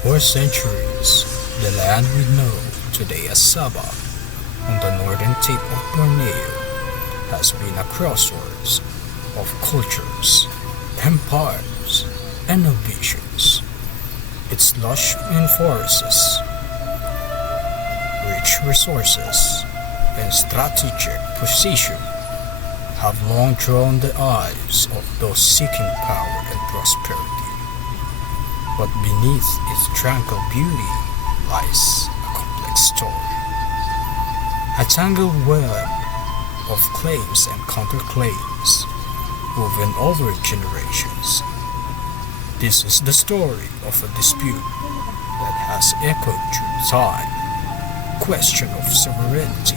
For centuries, the land we know today as Sabah, on the northern tip of Borneo, has been a crossroads of cultures, empires, and ambitions. Its lush forests, rich resources, and strategic position have long drawn the eyes of those seeking power and prosperity. But beneath its tranquil beauty lies a complex story. A tangled web of claims and counterclaims woven over generations. This is the story of a dispute that has echoed through time, question of sovereignty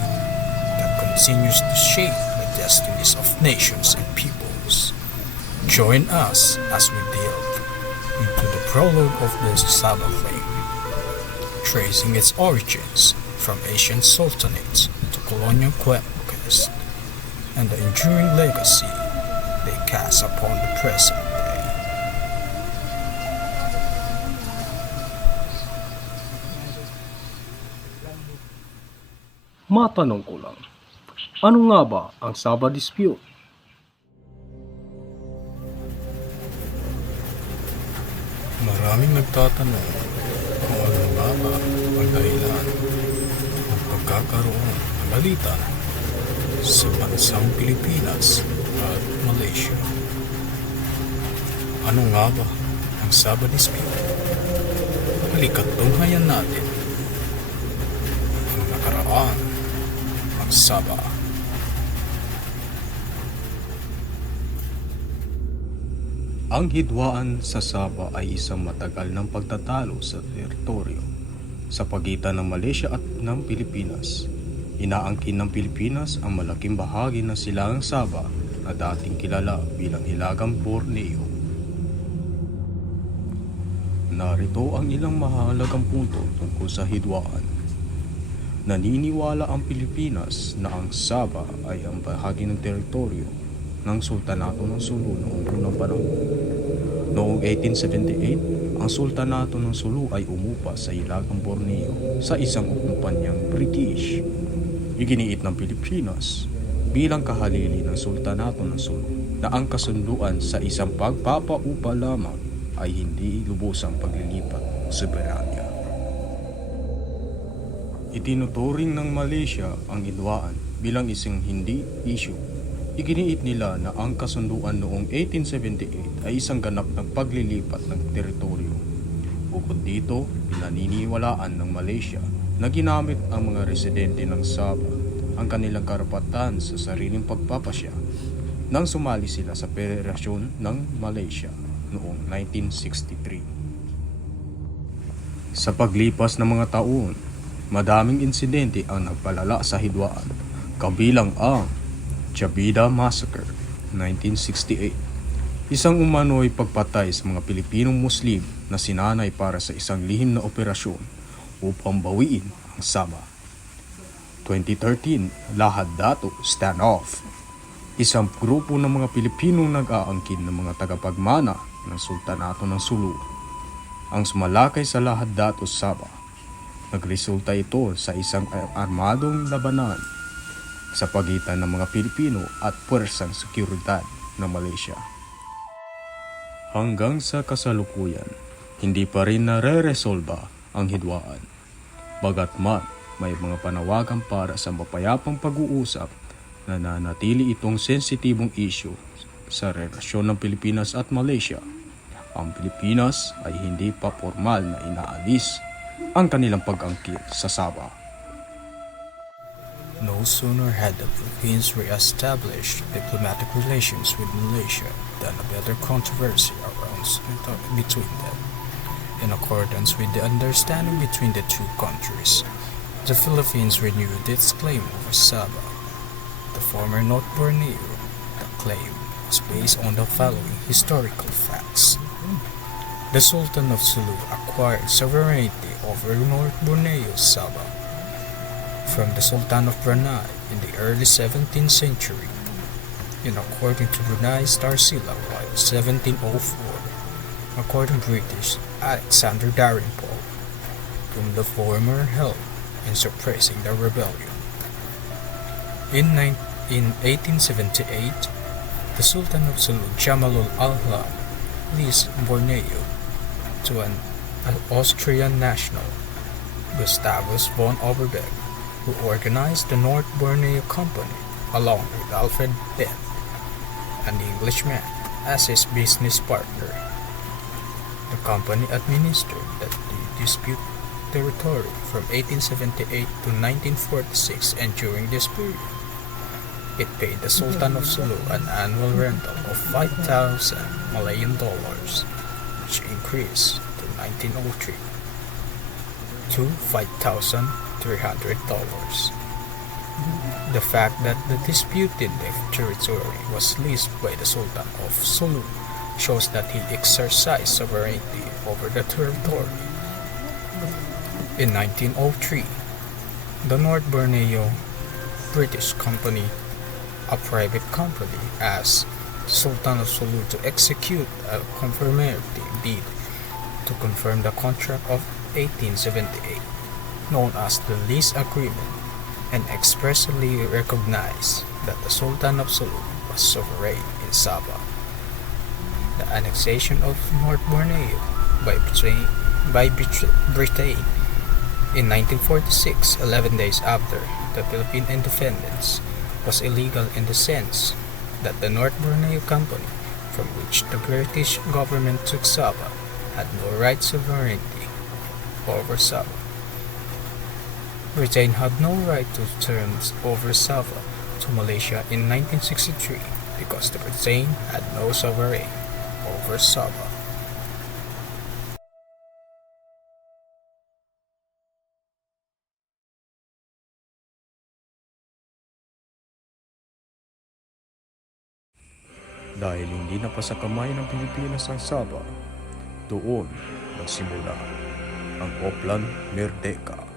that continues to shape the destinies of nations and peoples. Join us as we delve into the prologue of the Sabah claim, tracing its origins from ancient sultanates to colonial conquest, and the enduring legacy they cast upon the present day. Matanong ko lang, ano nga ba ang Sabah Dispute? Maraming nagtatanong kung ano nga ba ang dahilan ng pagkakaroon ng alitan sa bansang Pilipinas at Malaysia. Ano nga ba ang Sabah Dispute? Halika't tunghayan natin ang nakaraan ng Sabah. Ang hidwaan sa Sabah ay isang matagal ng pagtatalo sa teritoryo sa pagitan ng Malaysia at ng Pilipinas. Inaangkin ng Pilipinas ang malaking bahagi ng silangang Sabah na dating kilala bilang Hilagang Borneo. Narito ang ilang mahalagang punto tungkol sa hidwaan. Naniniwala ang Pilipinas na ang Sabah ay ang bahagi ng teritoryo ng Sultanato ng Sulu noong unang panahon. Noong 1878, ang Sultanato ng Sulu ay umupa sa Hilagang Borneo sa isang kumpanyang British. Iginiit ng Pilipinas bilang kahalili ng Sultanato ng Sulu na ang kasunduan sa isang pagpapaupa lamang ay hindi lubusang paglilipat sa soberanya. Itinuturing ng Malaysia ang hidwaan bilang isang hindi issue. Iginiit nila na ang kasunduan noong 1878 ay isang ganap ng paglilipat ng teritoryo. Bukod dito, pinaniniwalaan ng Malaysia na ginamit ang mga residente ng Sabah ang kanilang karapatan sa sariling pagpapasya nang sumali sila sa Federasyon ng Malaysia noong 1963. Sa paglipas ng mga taon, madaming insidente ang nagpalala sa hidwaan, kabilang ang Chabida Massacre, 1968. Isang umano'y pagpatay sa mga Pilipinong Muslim na sinanay para sa isang lihim na operasyon upang bawiin ang Sabah. 2013, Lahad Datu Standoff. Isang grupo ng mga Pilipinong nag-aangkin ng mga tagapagmana ng Sultanato ng Sulu ang sumalakay sa Lahad Datu Sabah. Nagresulta ito sa isang armadong labanan sa pagitan ng mga Pilipino at puwersang seguridad ng Malaysia. Hanggang sa kasalukuyan, hindi pa rin nare-resolba ang hidwaan. Bagamat may mga panawagan para sa mapayapang pag-uusap, nananatili itong sensitibong issue sa relasyon ng Pilipinas at Malaysia. Ang Pilipinas ay hindi pa formal na inaalis ang kanilang pag-angkin sa Sabah. No sooner had the Philippines re-established diplomatic relations with Malaysia than a bitter controversy arose between them. In accordance with the understanding between the two countries, the Philippines renewed its claim over Sabah, the former North Borneo. The claim was based on the following historical facts. The Sultan of Sulu acquired sovereignty over North Borneo, Sabah, from the Sultan of Brunei in the early 17th century. In according to Brunei's Tarsila Law 1704, according British Alexander Darenpol, whom the former helped in suppressing the rebellion. In 1878, the Sultan of Sulu Jamalul al-Hlam leased Borneo to an Austrian national, Gustavus von Overbeck, who organized the North Borneo Company along with Alfred Beth, an Englishman, as his business partner. The company administered the disputed territory from 1878 to 1946, and during this period, it paid the Sultan of Sulu an annual rental of 5,000 Malayan dollars, which increased to 1903 to $5,300. The fact that the disputed territory was leased by the Sultan of Sulu shows that he exercised sovereignty over the territory. In 1903, the North Borneo British Company, a private company, asked the Sultan of Sulu to execute a confirmatory deed to confirm the contract of 1878, known as the Lease Agreement, and expressly recognized that the Sultan of Sulu was sovereign in Sabah. The annexation of North Borneo by Britain in 1946, 11 days after the Philippine independence, was illegal in the sense that the North Borneo Company, from which the British government took Sabah, had no right sovereignty over Sabah. Britain had no right to terms over Sabah to Malaysia in 1963 because the Britain had no sovereign over Sabah. Dahil hindi na pa sa kamay ng Pilipinas ang Sabah, doon nagsimula ang Oplan Merdeka.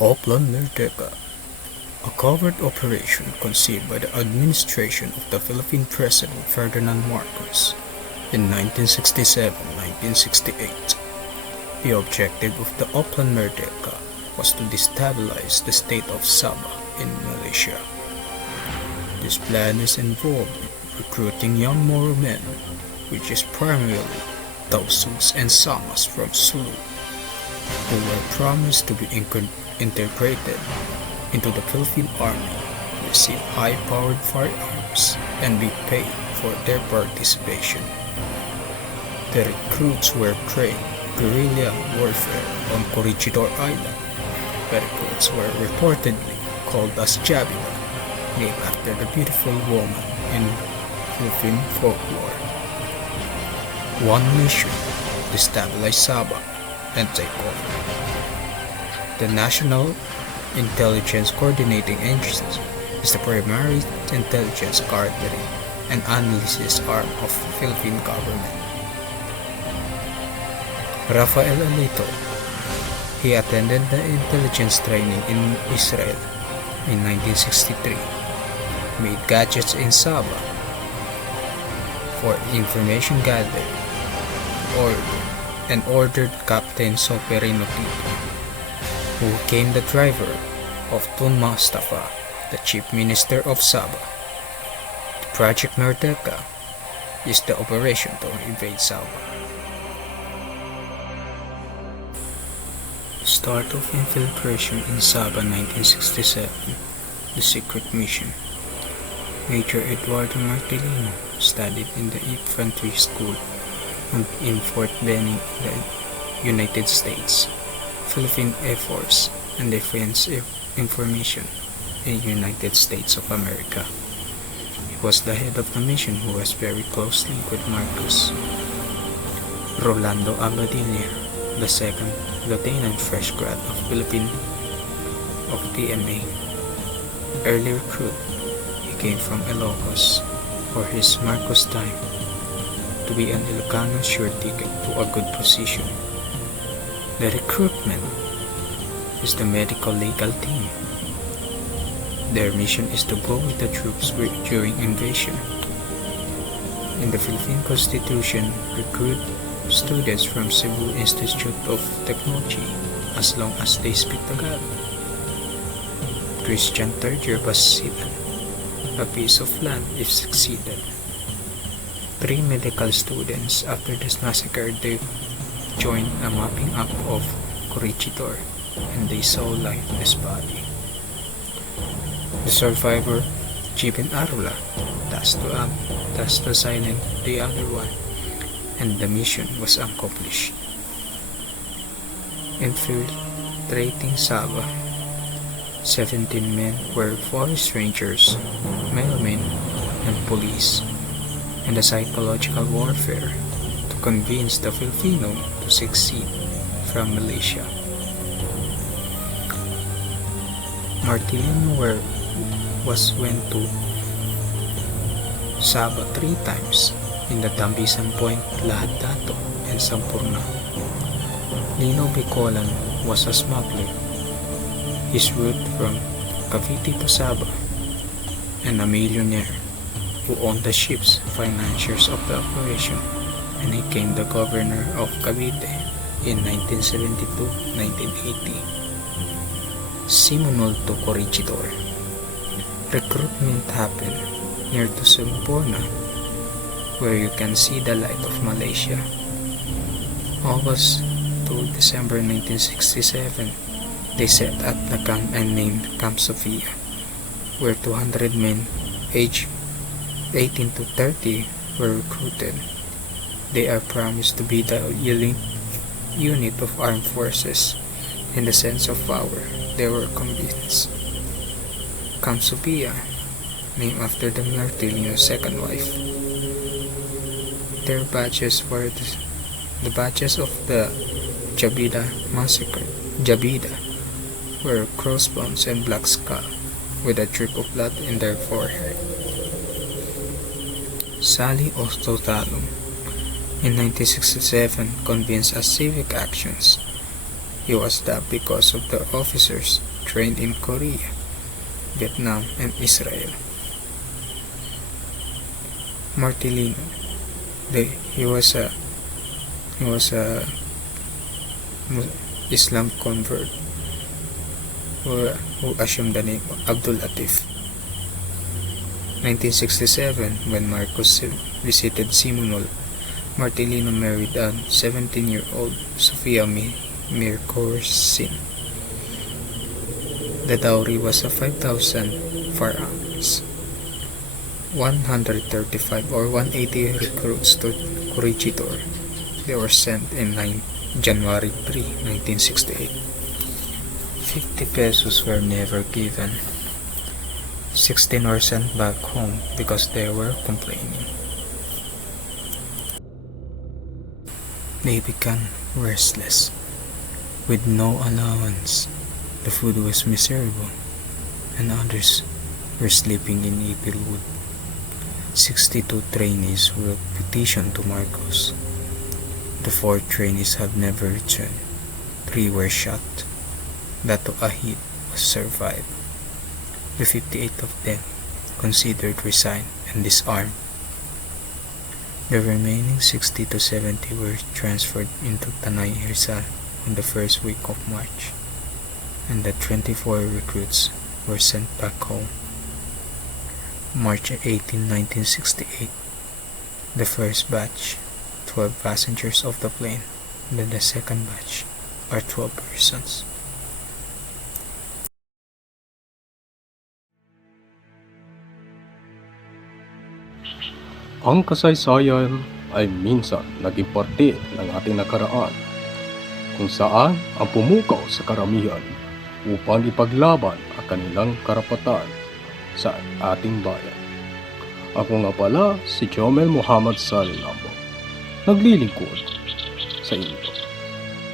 Oplan Merdeka, a covert operation conceived by the administration of the Philippine President Ferdinand Marcos in 1967-1968. The objective of the Oplan Merdeka was to destabilize the state of Sabah in Malaysia. This plan is involved in recruiting young Moro men, which is primarily Tausugs and Samas from Sulu, who were promised to be integrated into the Philippine Army, receive high-powered firearms, and be paid for their participation. The recruits were trained guerrilla warfare on Corregidor Island. The recruits were reportedly called as Jabila, named after the beautiful woman in Philippine folklore. One mission: destabilize Sabah and take over. The National Intelligence Coordinating Agency is the primary intelligence gathering and analysis arm of the Philippine government. Rafael Alito, he attended the intelligence training in Israel in 1963, made gadgets in Sabah for information gathering, and ordered Captain Soperino Tito, who became the driver of Tun Mustafa, the Chief Minister of Sabah. The Project Merdeka is the operation to invade Sabah. Start of infiltration in Sabah 1967, the secret mission. Major Eduardo Martelino studied in the infantry school in Fort Benning in the United States. Philippine Air Force and Defense Information in the United States of America. He was the head of the mission who was very closely with Marcos. Rolando Abadilla, the second lieutenant fresh grad of DMA. Early recruit, he came from Ilocos for his Marcos time to be an Ilocano sure ticket to a good position. The recruitment is the medical legal team. Their mission is to go with the troops during invasion. In the Philippine Constitution, recruit students from Cebu Institute of Technology as long as they speak Tagalog. Christian third year Basilan, a piece of land if succeeded. 3 medical students after this massacre they joined a mopping up of Corregidor and they saw lifeless body. The survivor, Jibin Arula, tasked to silence the other one, and the mission was accomplished. Infiltrating Sabah, 17 men were forest rangers, mailmen, and police, and the psychological warfare to convince the Filipino to succeed from Malaysia. Martilino went to Sabah 3 times in the Tambisan Point, Lahad Dato, and Sampurna. Lino Bicolan was a smuggler. His route from Cavite to Sabah, and a millionaire who owned the ships, financiers of the operation, and he became the governor of Cavite in 1972-1980. Simunol to Corregidor. Recruitment happened near to Sampurna, where you can see the light of Malaysia. August to December 1967, they set at the camp and named Camp Sofia, where 200 men aged 18 to 30 were recruited. They are promised to be the elite unit of armed forces. In the sense of power, they were convinced. Camp Sofia, named after the Martilino's second wife. Their badges were the badges of the Jabida massacre. Jabida were crossbones and black skull with a drip of blood in their forehead. Sally Ostotalum in 1967 convinced as civic actions. He was dubbed because of the officers trained in Korea, Vietnam, and Israel. Martilino, he was a Islam convert who assumed the name Abdul Latif. 1967, when Marcos visited Simunol, Martilino married a 17-year-old Sofia Mircorsin. The dowry was a 5,000 firearms. 135 or 180 recruits to Corregidor. They were sent in January 3, 1968. 50 pesos were never given. 16 were sent back home because they were complaining. They became restless. With no allowance, the food was miserable, and others were sleeping in Ipilwood. 62 trainees wrote petition to Marcos. The 4 trainees have never returned. 3 were shot. Dato Ahid was survived. The 58 of them considered resign and disarmed. The remaining 60 to 70 were transferred into Tanay Rizal on the first week of March, and the 24 recruits were sent back home. March 18, 1968, the first batch, 12 passengers of the plane, then the second batch are 12 persons. Ang kasaysayan ay minsan naging parte ng ating nakaraan, kung saan ang pumukaw sa karamihan upang ipaglaban ang kanilang karapatan sa ating bayan. Ako nga pala si Jomel Muhammad Salilambo, naglilingkod sa inyo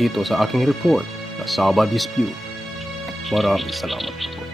dito sa aking report na Sabah Dispute. Maraming salamat po.